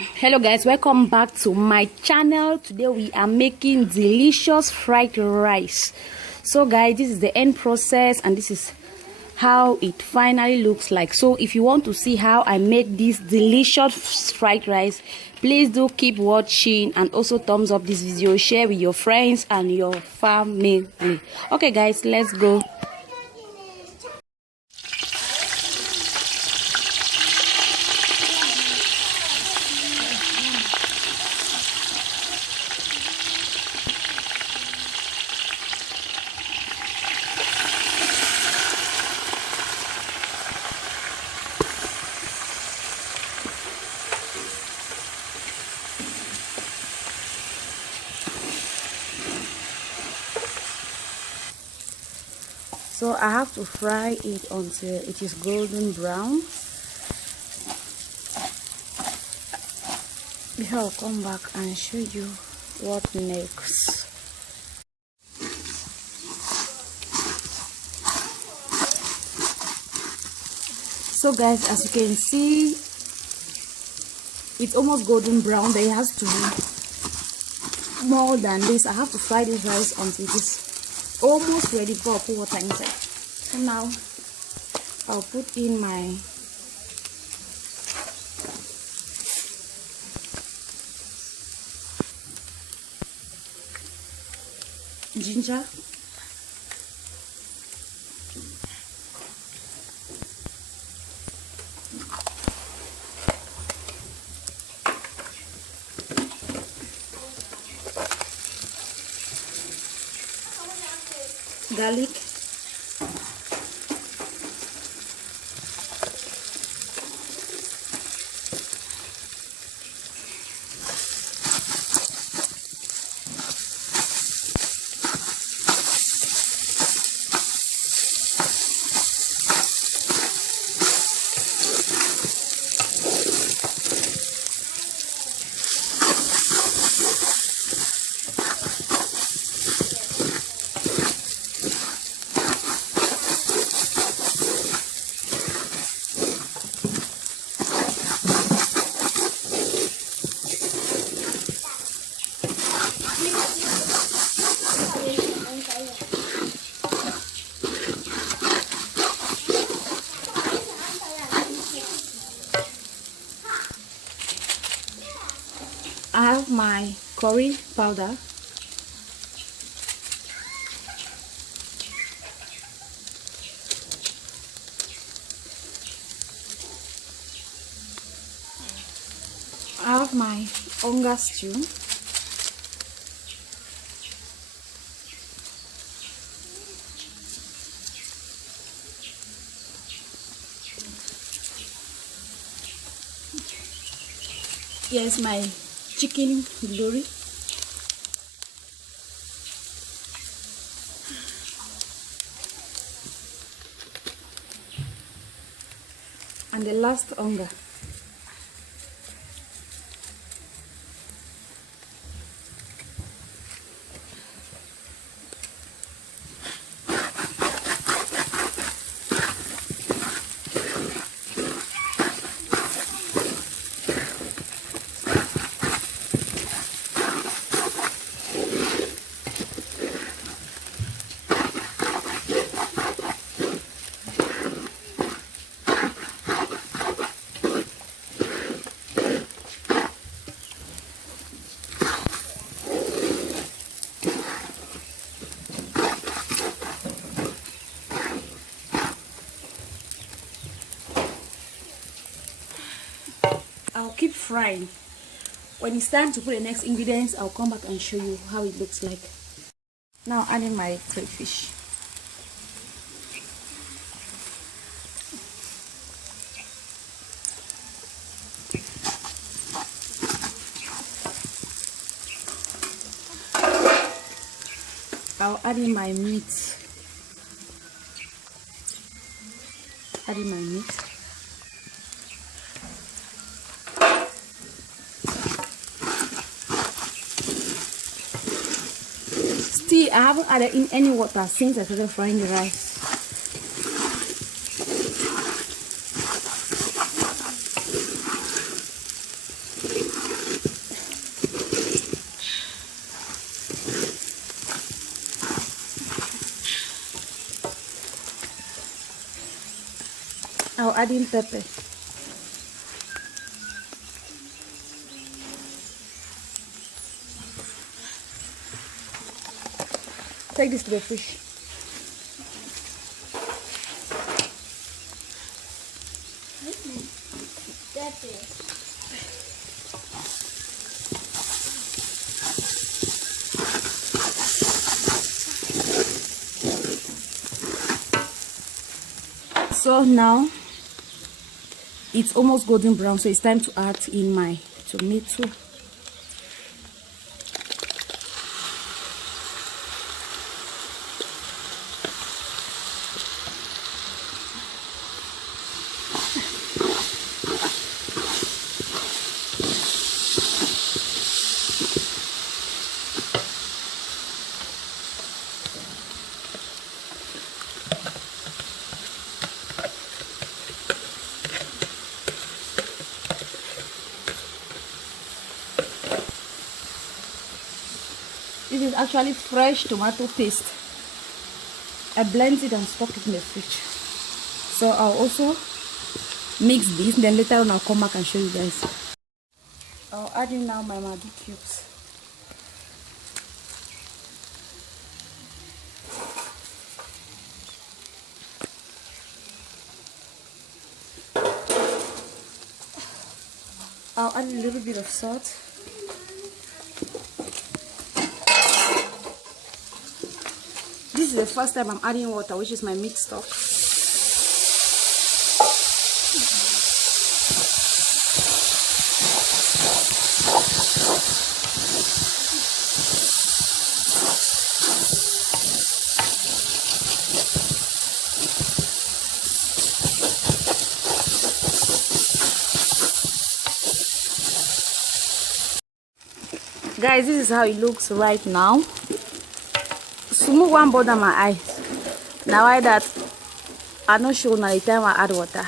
Hello guys, welcome back to my channel. Today we are making delicious fried rice. So guys, this is the end process and this is how it finally looks like. So if you want to see how I made this delicious fried rice, please do keep watching and also thumbs up this video, share with your friends and your family. Okay guys, let's go. So I have to fry it until it is golden brown. Before I'll come back and show you what next. So guys, as you can see, it's almost golden brown. There has to be more than this. I have to fry this rice until it is almost ready for put water inside. So now I'll put in my ginger, garlic, I have my curry powder, I have my onga stew, here's my chicken glory, and the last onga. I'll keep frying. When it's time to put the next ingredients, I'll come back and show you how it looks like. Now adding my crayfish. I'll add in my meat. Adding my meat. Still, I haven't added in any water since I started frying the rice. adding pepper. Take this to the fish. So now it's almost golden brown, so it's time to add in my tomato. This is actually fresh tomato paste. I blend it and stock it in the fridge. So I'll also mix this, then later on I'll come back and show you guys. I'll add in now my Maggi cubes. I'll add a little bit of salt. This is the first time I'm adding water, which is my meat stock. Guys, this is how it looks right now. Smooth one bother my eyes. Now I that I'm not sure now the time I add water.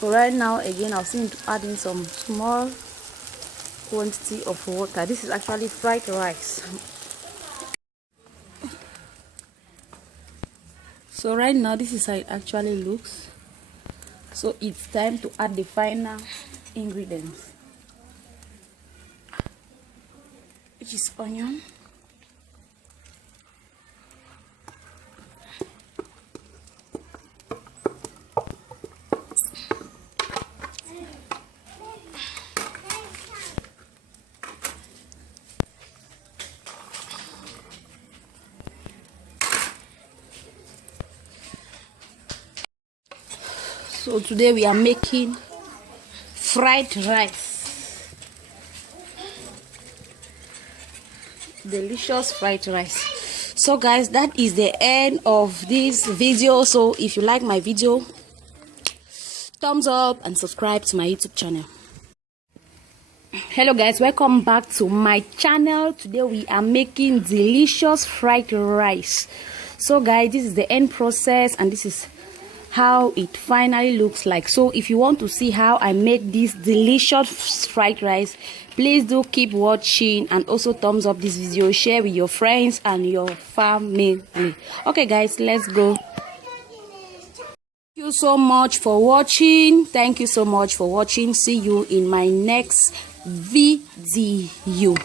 But right now again I'll see to add in some small quantity of water. This is actually fried rice. So right now this is how it actually looks. So it's time to add the final ingredients, which is onion, so today we are making fried rice. Delicious fried rice. So guys, that is the end of this video. So if you like my video, thumbs up and subscribe to my YouTube channel. Hello guys, welcome back to my channel. Today we are making delicious fried rice. So guys, this is the end process and this is how it finally looks like. So if you want to see how I make this delicious fried rice, please do keep watching and also thumbs up this video, share with your friends and your family. Okay guys, let's go. Thank you so much for watching. Thank you so much for watching. See you in my next video.